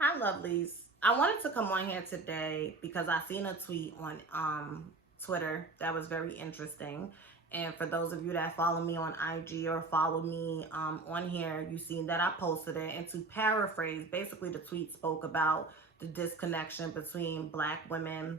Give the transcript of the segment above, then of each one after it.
Hi, lovelies. I wanted to come on here today because I seen a tweet on Twitter that was very interesting. And for those of you that follow me on IG or follow me on here, you seen that I posted it. And to paraphrase, basically the tweet spoke about the disconnection between black women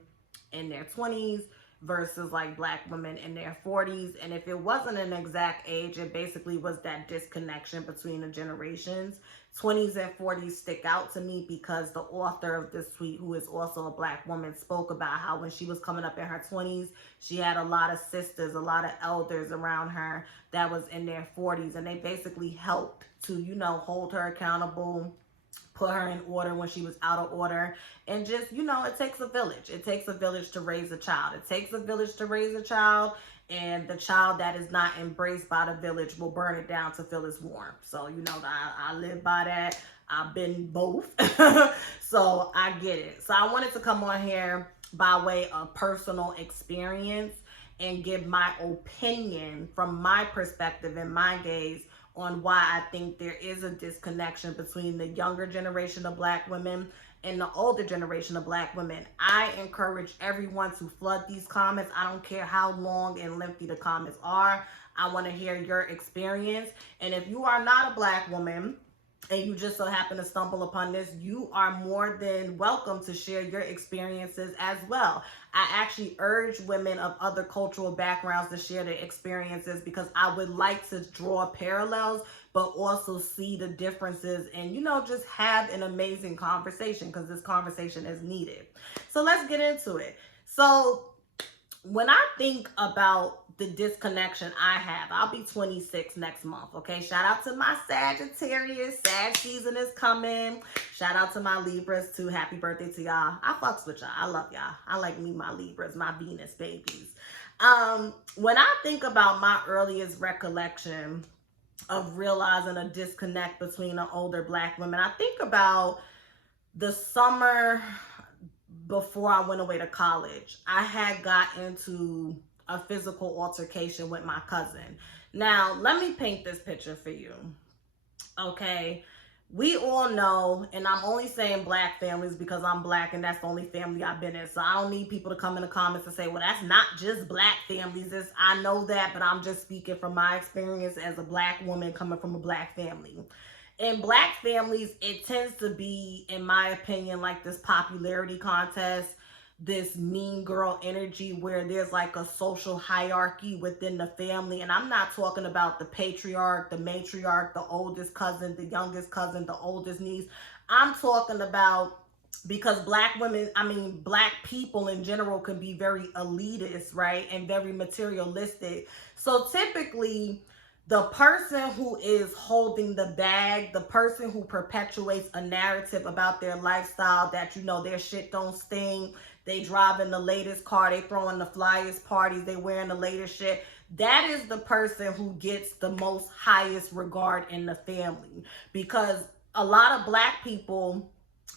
in their 20s versus like black women in their 40s. And if it wasn't an exact age, it basically was that disconnection between the generations. 20s and 40s stick out to me because the author of this tweet, who is also a black woman, spoke about how when she was coming up in her 20s, she had a lot of sisters, a lot of elders around her that was in their 40s, and they basically helped to, hold her accountable, put her in order when she was out of order. And just, it takes a village. It takes a village to raise a child. It takes a village to raise a child. And the child that is not embraced by the village will burn it down to feel its warmth. So, I live by that. I've been both. So I get it. So I wanted to come on here by way of personal experience and give my opinion from my perspective and my gaze on why I think there is a disconnection between the younger generation of black women and the older generation of black women. I encourage everyone to flood these comments. I don't care how long and lengthy the comments are. I want to hear your experience. And if you are not a black woman and you just so happen to stumble upon this, you are more than welcome to share your experiences as well. I actually urge women of other cultural backgrounds to share their experiences because I would like to draw parallels, but also see the differences and, just have an amazing conversation because this conversation is needed. So let's get into it. So when I think about the disconnection I have, I'll be 26 next month, okay? Shout out to my Sagittarius. Sag season is coming. Shout out to my Libras, too. Happy birthday to y'all. I fucks with y'all. I love y'all. I like me, my Libras, my Venus babies. When I think about my earliest recollection of realizing a disconnect between the older black women, I think about the summer before I went away to college. I had got into a physical altercation with my cousin. Now, let me paint this picture for you. Okay. We all know, and I'm only saying black families because I'm black and that's the only family I've been in. So I don't need people to come in the comments and say, well, that's not just black families. I know that, but I'm just speaking from my experience as a black woman coming from a black family. In black families, it tends to be, in my opinion, like this popularity contest, this mean girl energy where there's like a social hierarchy within the family. And I'm not talking about the patriarch, the matriarch, the oldest cousin, the youngest cousin, the oldest niece. I'm talking about, because black women, black people in general can be very elitist, right? And very materialistic. So typically, the person who is holding the bag, the person who perpetuates a narrative about their lifestyle that, their shit don't sting, they drive in the latest car, they throw in the flyest parties, they wearing the latest shit, that is the person who gets the most highest regard in the family. Because a lot of black people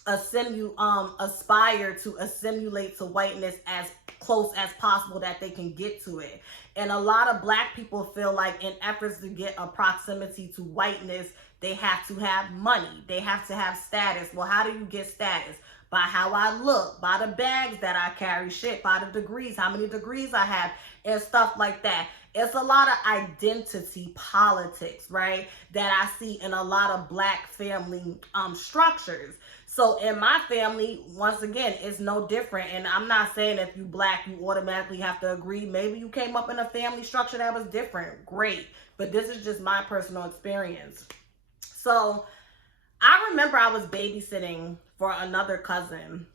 aspire to assimilate to whiteness as close as possible that they can get to it. And a lot of black people feel like in efforts to get a proximity to whiteness, they have to have money, they have to have status. Well, how do you get status? By how I look, by the bags that I carry, shit, by the degrees, how many degrees I have, and stuff like that. It's a lot of identity politics, right, that I see in a lot of black family structures. So in my family, once again, it's no different. And I'm not saying if you black, you automatically have to agree. Maybe you came up in a family structure that was different. Great. But this is just my personal experience. So I remember I was babysitting for another cousin,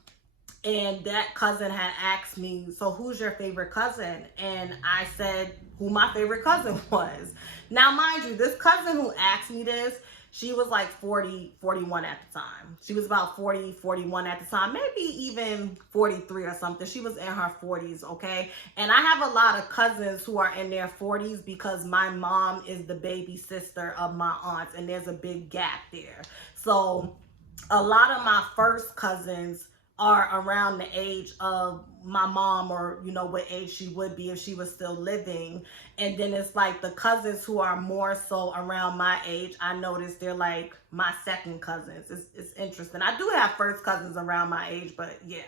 and that cousin had asked me, so who's your favorite cousin? And I said who my favorite cousin was. Now, mind you, this cousin who asked me this, she was like 40, 41 at the time. She was about 40, 41 at the time, maybe even 43 or something. She was in her 40s, okay? And I have a lot of cousins who are in their 40s because my mom is the baby sister of my aunts, and there's a big gap there. So a lot of my first cousins are around the age of my mom, or you know what age she would be if she was still living. And then it's like the cousins who are more so around my age, I noticed they're like my second cousins. It's interesting. I do have first cousins around my age, but yeah.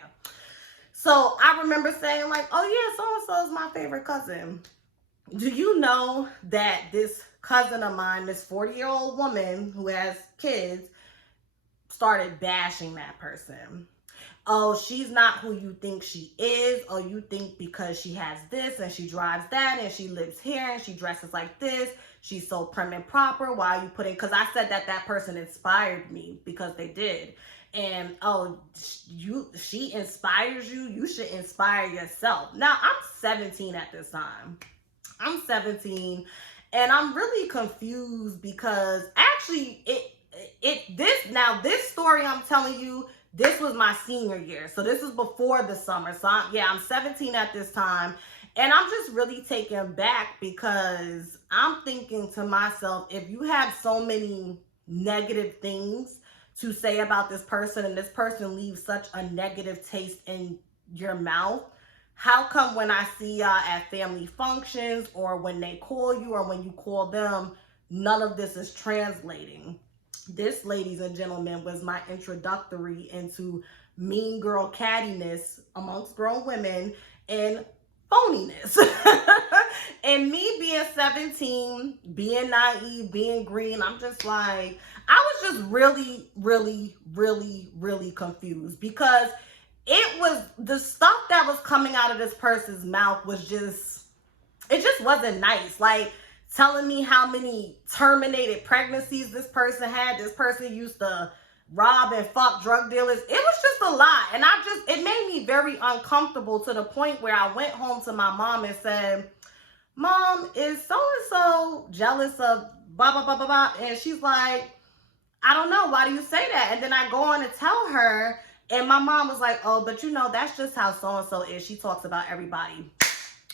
So I remember saying like, oh yeah, so-and-so is my favorite cousin. Do you know that this cousin of mine, this 40-year-old woman who has kids, started bashing that person? Oh, she's not who you think she is. Oh, you think because she has this and she drives that and she lives here and she dresses like this, she's so prim and proper. Why are you putting, because I said that that person inspired me, because they did. And oh, she inspires you, you should inspire yourself. Now I'm 17 at this time. I'm 17 and I'm really confused, because actually this story I'm telling you, this was my senior year. So this is before the summer. So I'm 17 at this time. And I'm just really taken back, because I'm thinking to myself, if you have so many negative things to say about this person, and this person leaves such a negative taste in your mouth, how come when I see y'all at family functions, or when they call you, or when you call them, none of this is translating? This, ladies and gentlemen, was my introductory into mean girl cattiness amongst grown women and phoniness. And me being 17, being naive, being green, I'm just like, I was just really, really, really, really confused, because it was the stuff that was coming out of this person's mouth was just, it just wasn't nice. Like, telling me how many terminated pregnancies this person had. This person used to rob and fuck drug dealers. It was just a lot. And it made me very uncomfortable, to the point where I went home to my mom and said, Mom, is so-and-so jealous of blah, blah, blah, blah, blah? And she's like, I don't know. Why do you say that? And then I go on to tell her, and my mom was like, oh, but you know, that's just how so-and-so is. She talks about everybody.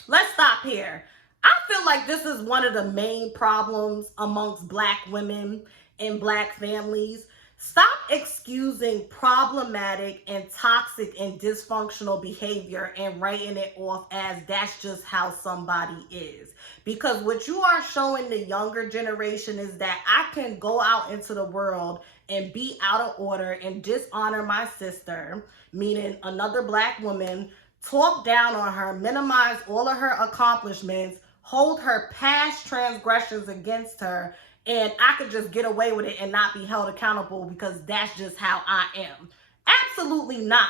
Let's stop here. I feel like this is one of the main problems amongst Black women and Black families. Stop excusing problematic and toxic and dysfunctional behavior and writing it off as that's just how somebody is. Because what you are showing the younger generation is that I can go out into the world and be out of order and dishonor my sister, meaning another Black woman, talk down on her, minimize all of her accomplishments, hold her past transgressions against her, and I could just get away with it and not be held accountable because that's just how I am. Absolutely not.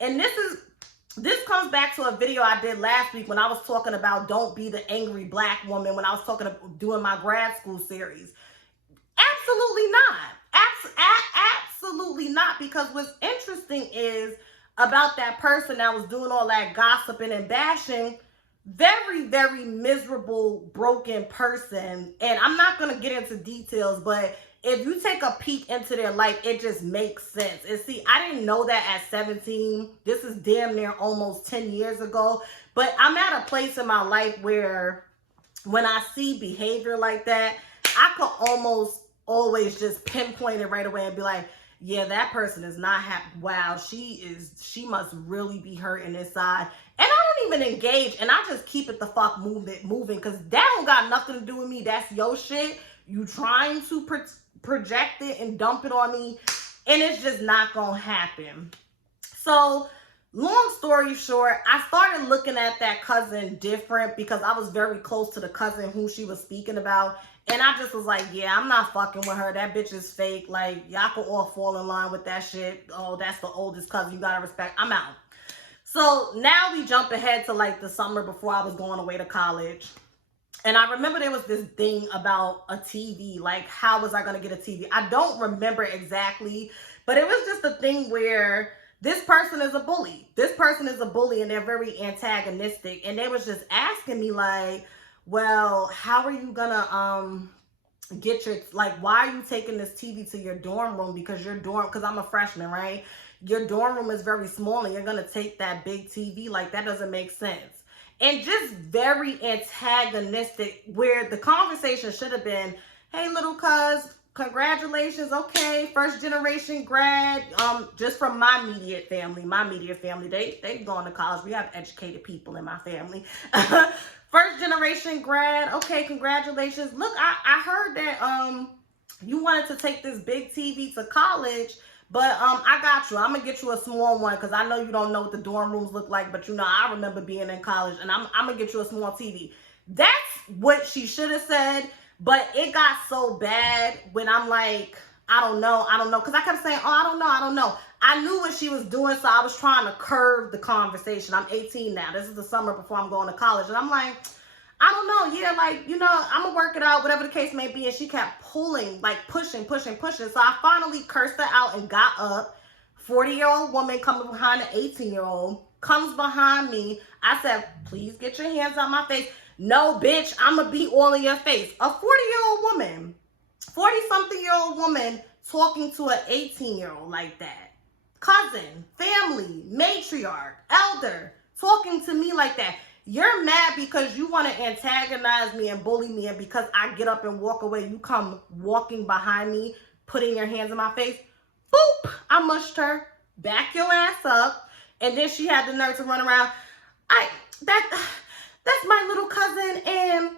And this comes back to a video I did last week when I was talking about don't be the angry Black woman, when I was talking about doing my grad school series. Absolutely not. Absolutely not. Because what's interesting is about that person that was doing all that gossiping and bashing, very, very miserable, broken person. And I'm not going to get into details, but if you take a peek into their life, it just makes sense. And see, I didn't know that at 17. This is damn near almost 10 years ago. But I'm at a place in my life where when I see behavior like that, I could almost always just pinpoint it right away and be like, yeah, that person is not happy. Wow, she must really be hurting inside. And I don't even engage, and I just keep it the fuck moving, because that don't got nothing to do with me. That's your shit. You trying to project it and dump it on me, and it's just not gonna happen. So, long story short, I started looking at that cousin different, because I was very close to the cousin who she was speaking about. And I just was like, yeah, I'm not fucking with her. That bitch is fake. Like, y'all can all fall in line with that shit. Oh, that's the oldest cousin. You gotta respect. I'm out. So now we jump ahead to like the summer before I was going away to college. And I remember there was this thing about a TV. Like, how was I going to get a TV? I don't remember exactly. But it was just a thing where this person is a bully. This person is a bully, and they're very antagonistic. And they was just asking me like, well, how are you going to get your, like, why are you taking this TV to your dorm room? Because your dorm, because I'm a freshman, right? Your dorm room is very small, and you're going to take that big TV. Like, that doesn't make sense. And just very antagonistic, where the conversation should have been, hey, little cuz, congratulations. Okay, first generation grad. Just from my immediate family, they've gone to college. We have educated people in my family. First generation grad. Okay, congratulations. Look, I heard that you wanted to take this big TV to college. But I got you. I'm gonna get you a small one because I know you don't know what the dorm rooms look like. But you know, I remember being in college, and I'm gonna get you a small TV. That's what she should have said. But it got so bad when I'm like, I don't know, because I kept saying, oh, I don't know. I knew what she was doing, so I was trying to curve the conversation. I'm 18 now. This is the summer before I'm going to college, and I'm like, I don't know. Yeah, like, you know, I'm going to work it out, whatever the case may be. And she kept pulling, like pushing. So I finally cursed her out and got up. 40-year-old woman coming behind an 18-year-old, comes behind me. I said, please get your hands on my face. No, bitch, I'm going to be all in your face. A 40-year-old woman, 40-something-year-old woman talking to an 18-year-old like that. Cousin, family, matriarch, elder, talking to me like that. You're mad because you want to antagonize me and bully me, and because I get up and walk away, you come walking behind me, putting your hands in my face. Boop! I mushed her. Back your ass up. And then she had the nerve to run around. That's my little cousin, and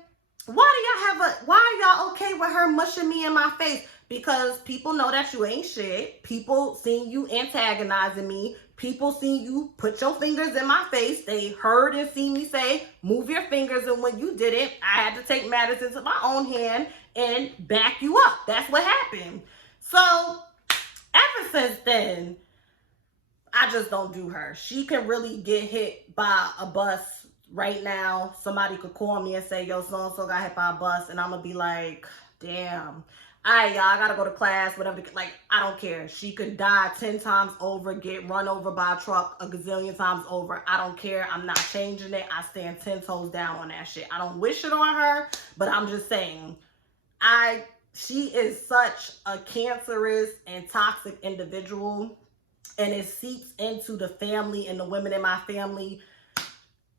why are y'all okay with her mushing me in my face? Because people know that you ain't shit. People seen you antagonizing me. People seen you put your fingers in my face. They heard and seen me say, move your fingers. And when you didn't, I had to take matters into my own hand and back you up. That's what happened. So ever since then, I just don't do her. She can really get hit by a bus right now. Somebody could call me and say, yo, so-and-so got hit by a bus. And I'm going to be like, damn. All right, y'all, I got to go to class, whatever. Like, I don't care. She could die 10 times over, get run over by a truck a gazillion times over. I don't care. I'm not changing it. I stand 10 toes down on that shit. I don't wish it on her, but I'm just saying, she is such a cancerous and toxic individual, and it seeps into the family and the women in my family.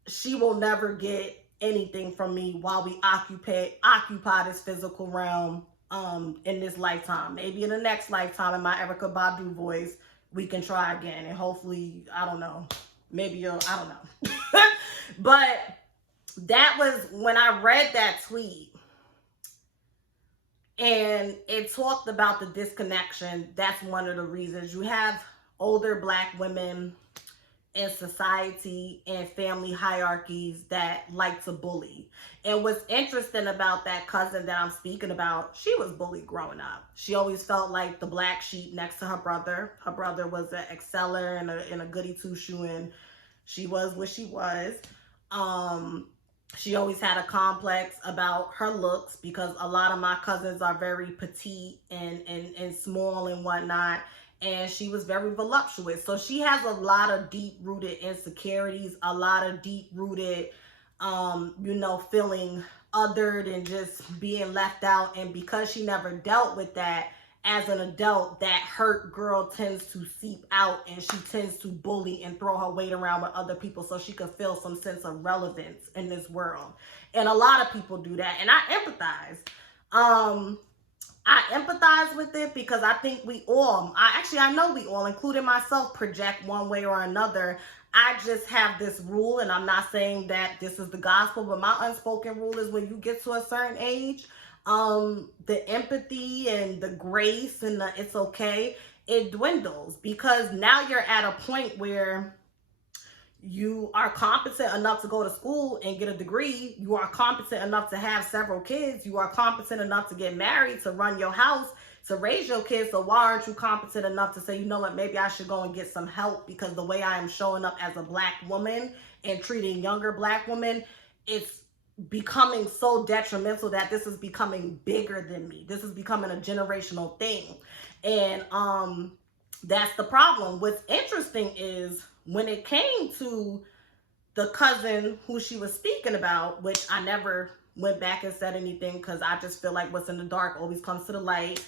She will never get anything from me while we occupy this physical realm. In this lifetime. Maybe in the next lifetime, in my Erykah Badu voice, we can try again. And hopefully, I don't know, maybe I don't know. But that was when I read that tweet and it talked about the disconnection. That's one of the reasons. You have older Black women in society and family hierarchies that like to bully. And what's interesting about that cousin that I'm speaking about, she was bullied growing up. She always felt like the black sheep next to her brother. Her brother was an exceller and a goody two-shoe, and she was what she was. She always had a complex about her looks because a lot of my cousins are very petite and small and whatnot. And she was very voluptuous. So she has a lot of deep-rooted insecurities, a lot of deep-rooted, feeling othered and just being left out. And because she never dealt with that as an adult, that hurt girl tends to seep out, and she tends to bully and throw her weight around with other people so she could feel some sense of relevance in this world. And a lot of people do that. And I empathize. I empathize with it because I think I know we all, including myself, project one way or another. I just have this rule, and I'm not saying that this is the gospel, but my unspoken rule is when you get to a certain age, the empathy and the grace and the it's okay, it dwindles, because now you're at a point where you are competent enough to go to school and get a degree. You are competent enough to have several kids. You are competent enough to get married, to run your house, to raise your kids. So why aren't you competent enough to say, you know what, maybe I should go and get some help, because the way I am showing up as a Black woman and treating younger Black women, it's becoming so detrimental that this is becoming bigger than me. This is becoming a generational thing. And that's the problem. What's interesting is when it came to the cousin who she was speaking about, which I never went back and said anything because I just feel like what's in the dark always comes to the light.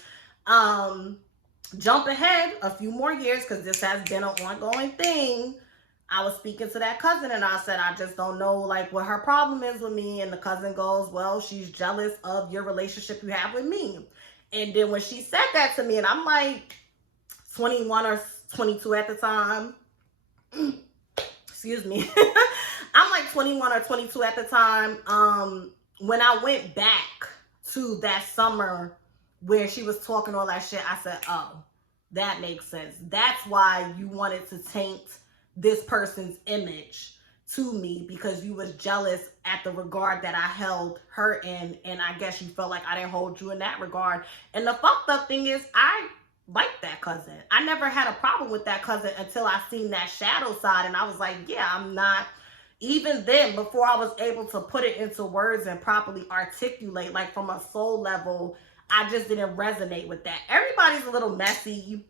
Jump ahead a few more years, because this has been an ongoing thing. I was speaking to that cousin and I said, I just don't know like what her problem is with me. And the cousin goes, well, she's jealous of your relationship you have with me. And then when she said that to me, and I'm like 21 or 22 at the time, excuse me, I'm like 21 or 22 at the time. When I went back to that summer where she was talking all that shit, I said, oh, that makes sense. That's why you wanted to taint this person's image to me, because you was jealous at the regard that I held her in, and I guess you felt like I didn't hold you in that regard. And the fucked up thing is, I liked that cousin. I never had a problem with that cousin until I seen that shadow side, and I was like, yeah, I'm not. Even then, before I was able to put it into words and properly articulate, like from a soul level, I just didn't resonate with that. Everybody's a little messy,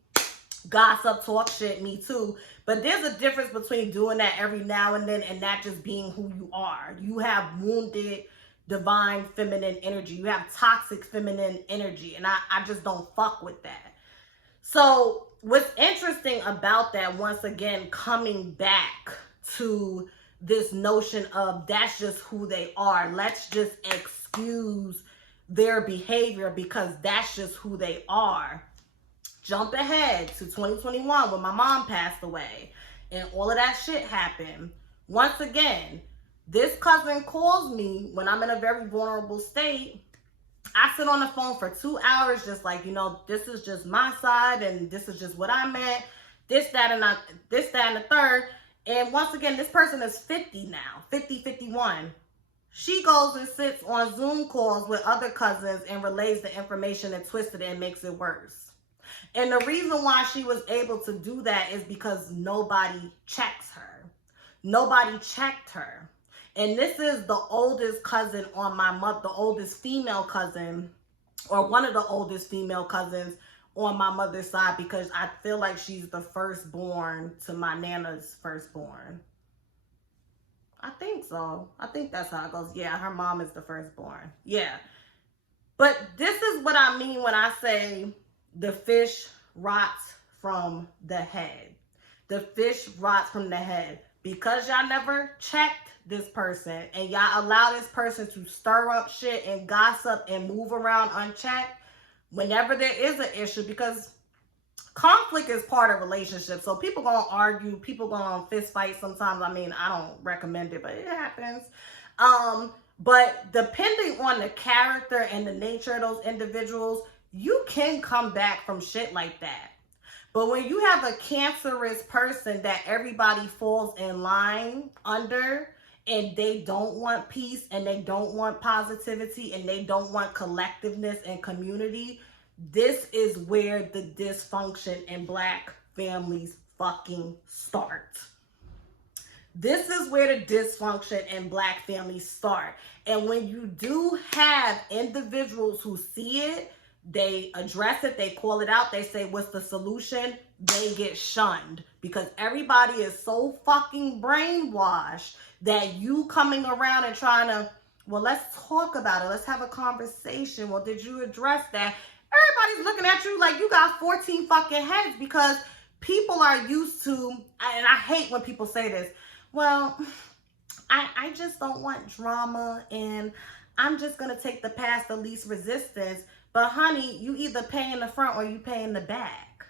gossip, talk shit, me too. But there's a difference between doing that every now and then and that just being who you are. You have wounded divine feminine energy. You have toxic feminine energy. And I just don't fuck with that. So what's interesting about that, once again, coming back to this notion of that's just who they are. Let's just excuse their behavior because that's just who they are. Jump ahead to 2021 when my mom passed away and all of that shit happened. Once again, this cousin calls me when I'm in a very vulnerable state. I sit on the phone for 2 hours just like, you know, this is just my side and this is just what I meant. This, that, and the third. And once again, this person is 50 now, 50, 51. She goes and sits on Zoom calls with other cousins and relays the information and twists it and makes it worse. And the reason why she was able to do that is because nobody checks her. Nobody checked her. And this is the oldest cousin on my mother, the oldest female cousin, or one of the oldest female cousins on my mother's side, because I feel like she's the firstborn to my Nana's firstborn. I think so. I think that's how it goes. Yeah, her mom is the firstborn. Yeah. But this is what I mean when I say the fish rots from the head. The fish rots from the head because y'all never checked this person and y'all allow this person to stir up shit and gossip and move around unchecked whenever there is an issue, because conflict is part of relationships. So people gonna argue, people gonna fist fight sometimes. I mean, I don't recommend it, but it happens. But depending on the character and the nature of those individuals, you can come back from shit like that. But when you have a cancerous person that everybody falls in line under, and they don't want peace, and they don't want positivity, and they don't want collectiveness and community, this is where the dysfunction in Black families fucking start. This is where the dysfunction in Black families start. And when you do have individuals who see it, they address it, they call it out, they say, what's the solution? They get shunned because everybody is so fucking brainwashed that you coming around and trying to, well, let's talk about it. Let's have a conversation. Well, did you address that? Everybody's looking at you like you got 14 fucking heads, because people are used to, and I hate when people say this, well, I just don't want drama and I'm just going to take the path of least resistance. But honey, you either pay in the front or you pay in the back.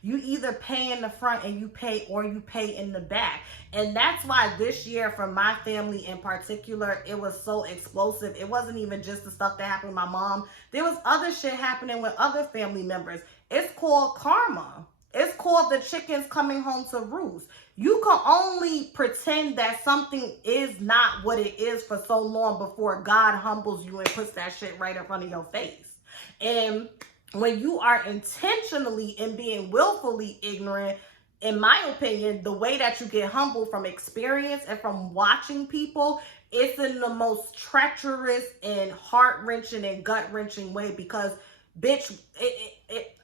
You either pay in the front and you pay, or you pay in the back. And that's why this year for my family in particular, it was so explosive. It wasn't even just the stuff that happened with my mom. There was other shit happening with other family members. It's called karma. It's called the chickens coming home to roost. You can only pretend that something is not what it is for so long before God humbles you and puts that shit right in front of your face. And when you are intentionally and being willfully ignorant, in my opinion, the way that you get humbled from experience and from watching people, it's in the most treacherous and heart-wrenching and gut-wrenching way, because bitch,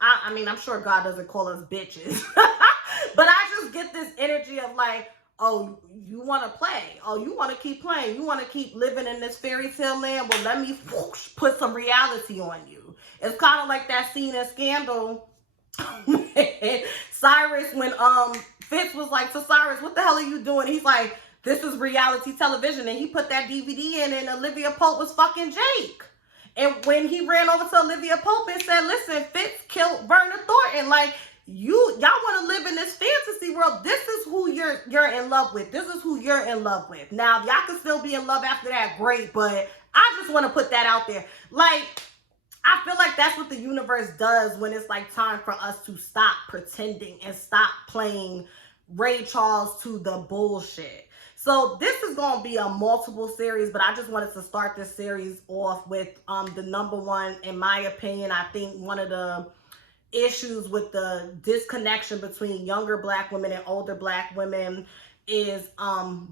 I mean, I'm sure God doesn't call us bitches, but I just get this energy of like, oh, you want to play? Oh, you want to keep playing? You want to keep living in this fairy tale land? Well, let me put some reality on you. It's kind of like that scene in Scandal. Cyrus, when Fitz was like to Cyrus, what the hell are you doing? He's like, this is reality television. And he put that DVD in and Olivia Pope was fucking Jake. And when he ran over to Olivia Pope and said, listen, Fitz killed Verna Thornton. Like, y'all want to live in this fantasy world. This is who you're in love with. This is who you're in love with. Now, y'all can still be in love after that, great, but I just want to put that out there. Like, I feel like that's what the universe does when it's like time for us to stop pretending and stop playing Ray Charles to the bullshit. So this is going to be a multiple series, but I just wanted to start this series off with the number one, in my opinion. I think one of the issues with the disconnection between younger Black women and older Black women is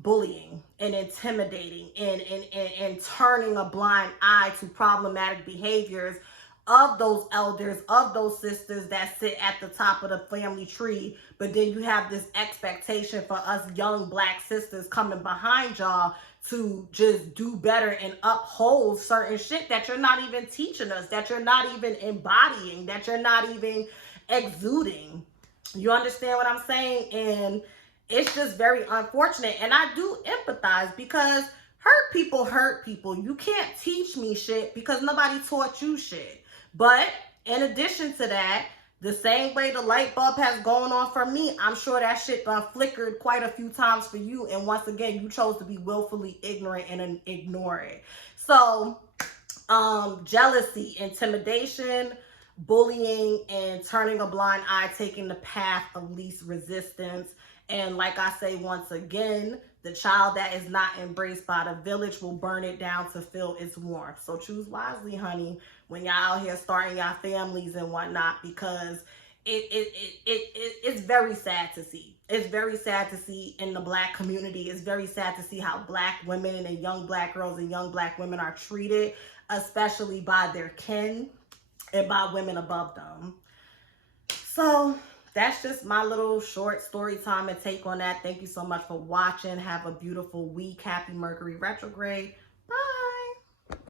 bullying and intimidating and turning a blind eye to problematic behaviors of those elders, of those sisters that sit at the top of the family tree. But then you have this expectation for us young Black sisters coming behind y'all to just do better and uphold certain shit that you're not even teaching us, that you're not even embodying, that you're not even exuding. You understand what I'm saying? And it's just very unfortunate. And I do empathize, because hurt people hurt people. You can't teach me shit because nobody taught you shit. But in addition to that, the same way the light bulb has gone on for me, I'm sure that shit done flickered quite a few times for you. And once again, you chose to be willfully ignorant and ignore it. So, jealousy, intimidation, bullying, and turning a blind eye, taking the path of least resistance. And like I say, once again, the child that is not embraced by the village will burn it down to feel its warmth. So choose wisely, honey, when y'all out here starting y'all families and whatnot, because it's very sad to see. It's very sad to see in the Black community. It's very sad to see how Black women and young Black girls and young Black women are treated, especially by their kin and by women above them. So that's just my little short story time and take on that. Thank you so much for watching. Have a beautiful week. Happy Mercury retrograde.